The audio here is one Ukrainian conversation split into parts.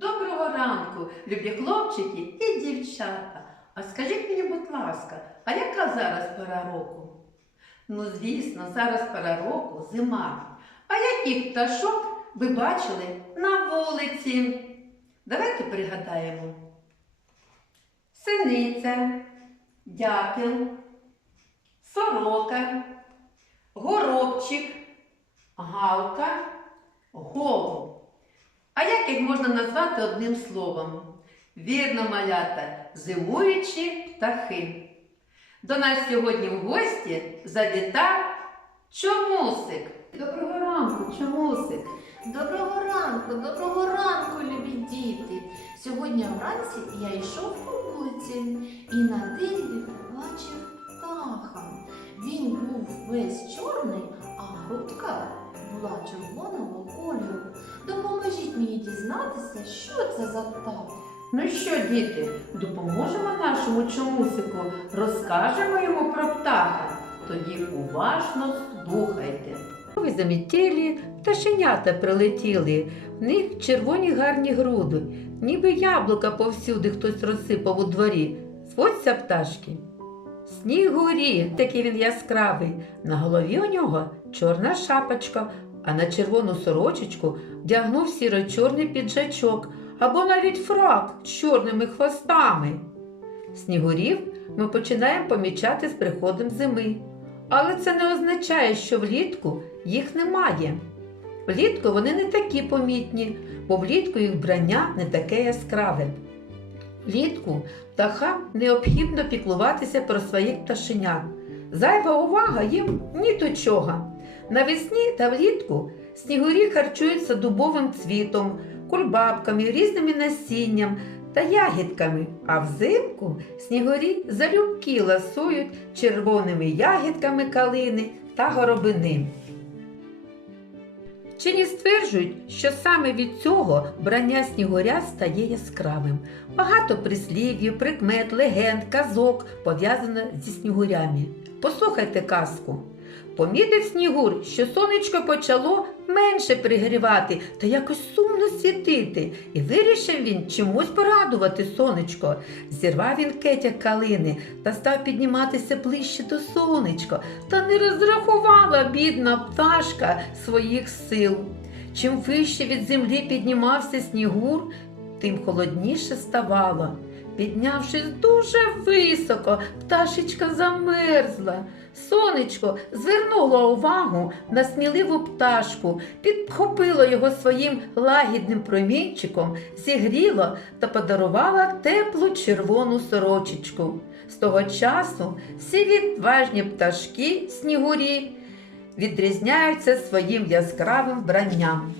Доброго ранку, любі хлопчики і дівчата. А скажіть мені, будь ласка, а яка зараз пора року? Ну, звісно, зараз пора року зима. А яких пташок ви бачили на вулиці? Давайте пригадаємо. Синиця, дятел, сорока, горобчик, галка, голуб. А як їх можна назвати одним словом? Вірно, малята, зимуючі птахи. До нас сьогодні в гості завітав чомусик. Доброго ранку, чомусик. Доброго ранку, доброго ранку, любі діти. Сьогодні вранці я йшов по вулиці і на дереві побачив птаха. Він був весь чорний, а грудка була червоного кольору. Допоможіть мені дізнатися, що це за птах. Ну що, діти, допоможемо нашому чомусику, розкажемо йому про птаха. Тоді уважно слухайте. Ви замітілі, пташенята прилетіли, в них червоні гарні груди, ніби яблука повсюди хтось розсипав у дворі. Зводься пташки. Снігурі, такий він яскравий. На голові у нього чорна шапочка, а на червону сорочечку вдягнув сіро-чорний піджачок або навіть фрак з чорними хвостами. Снігурів ми починаємо помічати з приходом зими. Але це не означає, що влітку їх немає. Влітку вони не такі помітні, бо влітку їх вбрання не таке яскраве. Влітку птахам необхідно піклуватися про своїх пташенят. Зайва увага їм ні до чого. Навесні та влітку снігурі харчуються дубовим цвітом, кульбабками, різними насінням та ягідками, а взимку снігурі залюбки ласують червоними ягідками калини та горобини. Вчені стверджують, що саме від цього брання снігуря стає яскравим. Багато прислів'їв, прикмет, легенд, казок пов'язано зі снігурями. Послухайте казку. Помітив снігур, що сонечко почало менше пригрівати та якось сумно світити, і вирішив він чомусь порадувати сонечко. Зірвав він кетяк калини та став підніматися ближче до сонечка, та не розрахувала бідна пташка своїх сил. Чим вище від землі піднімався снігур, тим холодніше ставало. Піднявшись дуже високо, пташечка замерзла. Сонечко звернуло увагу на сміливу пташку, підхопило його своїм лагідним промінчиком, зігріло та подарувало теплу червону сорочечку. З того часу всі відважні пташки снігурі відрізняються своїм яскравим вбранням.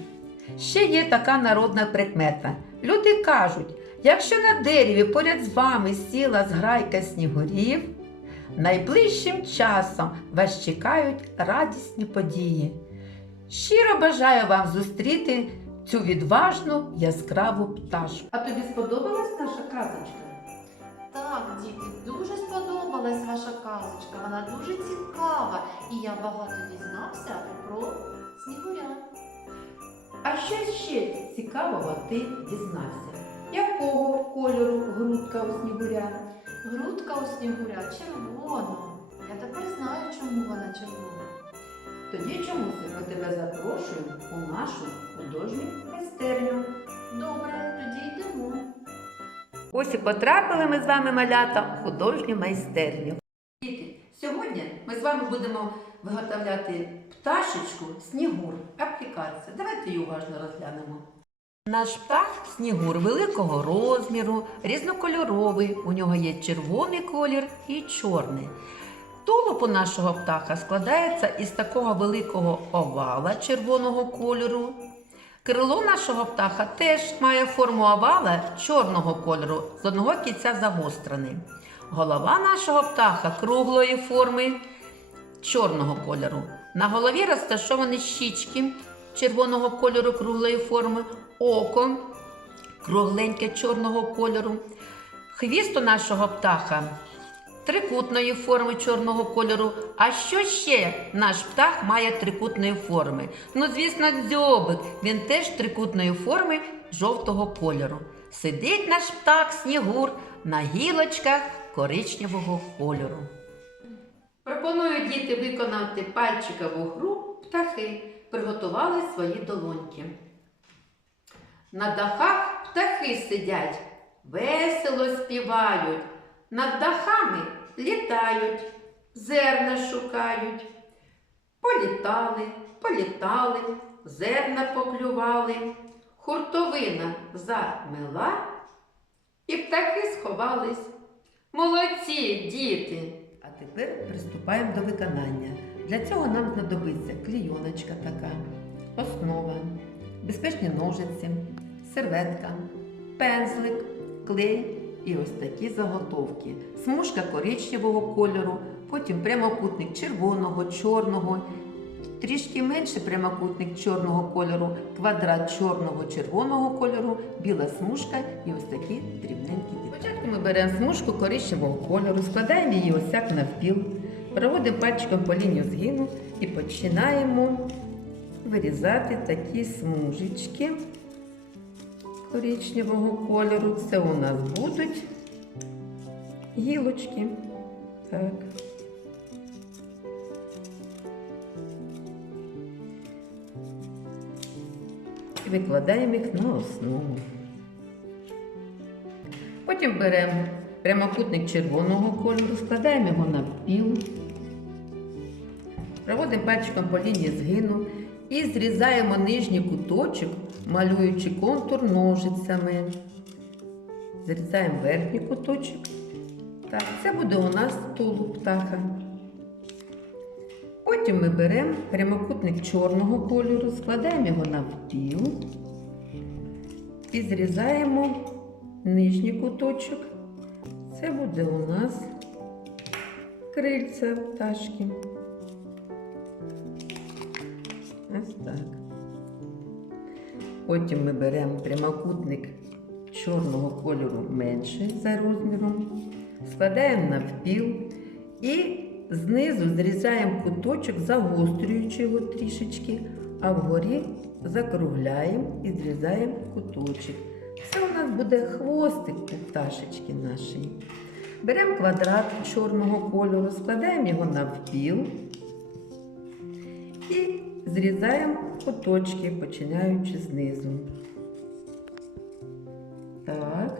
Ще є така народна прикмета. Люди кажуть, якщо на дереві поряд з вами сіла зграйка снігурів, найближчим часом вас чекають радісні події. Щиро бажаю вам зустріти цю відважну яскраву пташку. А тобі сподобалась наша казочка? Так, діти, дуже сподобалась ваша казочка. Вона дуже цікава, і я багато дізнався про снігуря. А що ще цікавого ти дізнався? Якого кольору грудка у снігуря? Грудка у снігуря червона. Я тепер знаю, чому вона червона. Тоді чомусь ми тебе запрошуємо у нашу художню майстерню. Добре, тоді йдемо. Ось і потрапили ми з вами малята у художню майстерню. Діти, сьогодні ми з вами будемо виготовляти пташечку снігур, аплікація. Давайте її уважно розглянемо. Наш птах снігур великого розміру, різнокольоровий. У нього є червоний колір і чорний. Тулуб у нашого птаха складається із такого великого овала червоного кольору. Крило нашого птаха теж має форму овала чорного кольору, з одного кінця загострений. Голова нашого птаха круглої форми чорного кольору. На голові розташовані щічки червоного кольору круглої форми, око кругленьке чорного кольору. Хвіст у нашого птаха трикутної форми чорного кольору. А що ще наш птах має трикутної форми? Ну, звісно, дзьобик. Він теж трикутної форми жовтого кольору. Сидить наш птах снігур на гілочках коричневого кольору. Пропоную діти виконати пальчикову гру птахи. Приготували свої долоньки. На дахах птахи сидять, весело співають, над дахами літають, зерна шукають. Політали, політали, зерна поклювали, хуртовина замела, і птахи сховались. Молодці, діти! А тепер приступаємо до виконання. Для цього нам знадобиться клійоночка така, основа, безпечні ножиці, серветка, пензлик, клей і ось такі заготовки. Смужка коричневого кольору, потім прямокутник червоного, чорного, трішки менше прямокутник чорного кольору, квадрат чорного червоного кольору, біла смужка і ось такі дрібненькі дітки. Спочатку ми беремо смужку коричневого кольору, складаємо її ось так навпіл, проводимо пальчиком по лінію згину і починаємо вирізати такі смужечки коричневого кольору. Це у нас будуть гілочки. Так. І викладаємо їх на основу. Потім беремо прямокутник червоного кольору, складаємо його на піл, проводимо пальчиком по лінії згину і зрізаємо нижній куточок, малюючи контур ножицями. Зрізаємо верхній куточок. Так, це буде у нас тулуб птаха. Потім ми беремо прямокутник чорного кольору, складаємо його навпіл і зрізаємо нижній куточок. Це буде у нас крильця пташки. Потім ми беремо прямокутник чорного кольору менше за розміром, складаємо навпіл і знизу зрізаємо куточок, загострюючи його трішечки, а вгорі закругляємо і зрізаємо куточок. Це у нас буде хвостик пташечки нашої. Беремо квадрат чорного кольору, складаємо його навпіл і зрізаємо куточки, починаючи знизу. Так,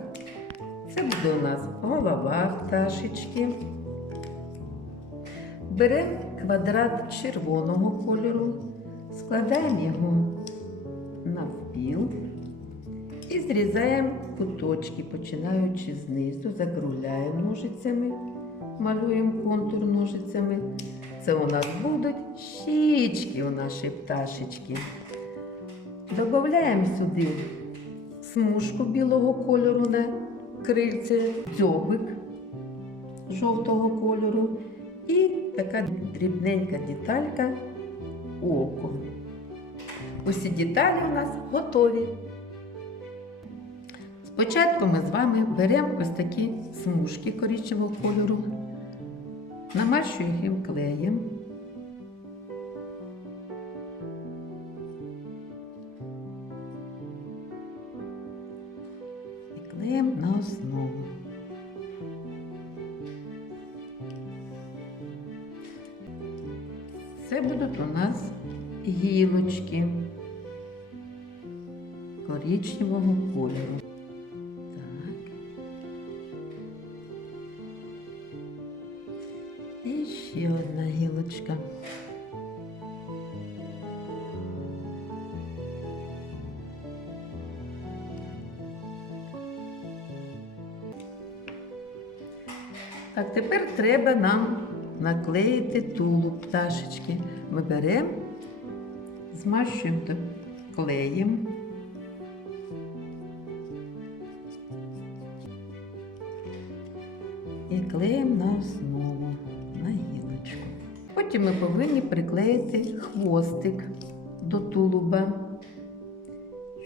це буде у нас голова пташечки. Беремо квадрат червоного кольору, складаємо його навпіл і зрізаємо куточки, починаючи знизу, закругляємо ножицями, малюємо контур ножицями. Це у нас будуть щічки у нашої пташечки. Додаємо сюди смужку білого кольору на крильце, дзьобик жовтого кольору і така дрібненька деталька око. Усі деталі у нас готові. Спочатку ми з вами беремо ось такі смужки коричневого кольору, намащуємо їм клеєм. І клеїмо на основу. Це будуть у нас гілочки коричневого кольору. Ще одна гілочка. Так, тепер треба нам наклеїти тулуб пташечки. Ми беремо, змащуємо клеєм. І клеїмо на основу. Потім ми повинні приклеїти хвостик до тулуба,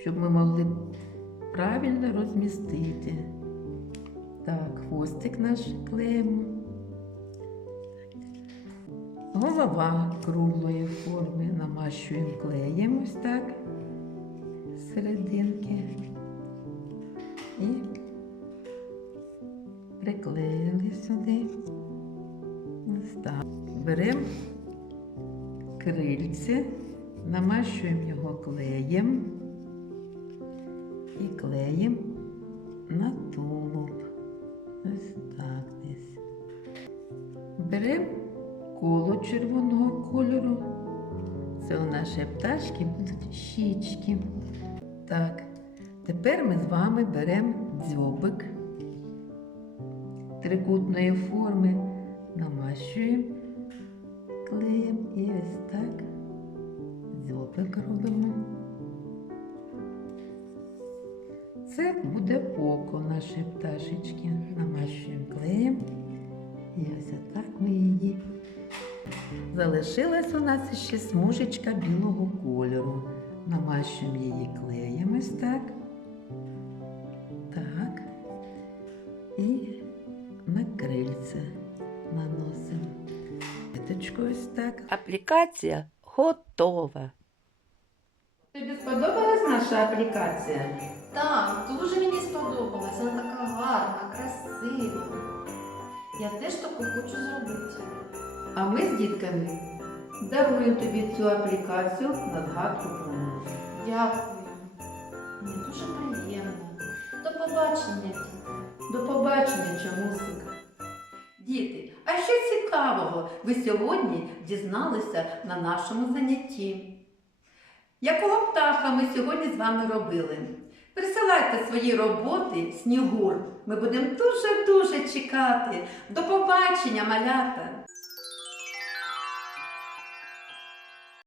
щоб ми могли правильно розмістити. Так, хвостик наш клеїмо. Голова круглої форми намащуємо клеєм ось так серединки. І приклеїли сюди. Так. Беремо крильце, намащуємо його клеєм і клеїмо на тулуб. Ось так десь. Беремо коло червоного кольору. Це у нашої пташки будуть щічки. Так, тепер ми з вами беремо дзьобик трикутної форми, намащуємо клеєм і ось так дзьобик робимо. Це буде око нашої пташечки. Намащуємо клеєм. І ось отак ми її. Залишилась у нас ще смужечка білого кольору. Намащуємо її клеєм ось так. Так. Аплікація готова. Тобі сподобалась наша аплікація? Так, дуже мені сподобалась. Вона така гарна, красива. Я теж таку хочу зробити. А ми з дітками даруємо тобі цю аплікацію на згадку про нас. Дякую. Мені дуже приємно. До побачення, діти. До побачення, чомусик. Діти, а що цікавого ви сьогодні дізналися на нашому занятті? Якого птаха ми сьогодні з вами робили? Присилайте свої роботи, снігур. Ми будемо дуже-дуже чекати. До побачення, малята!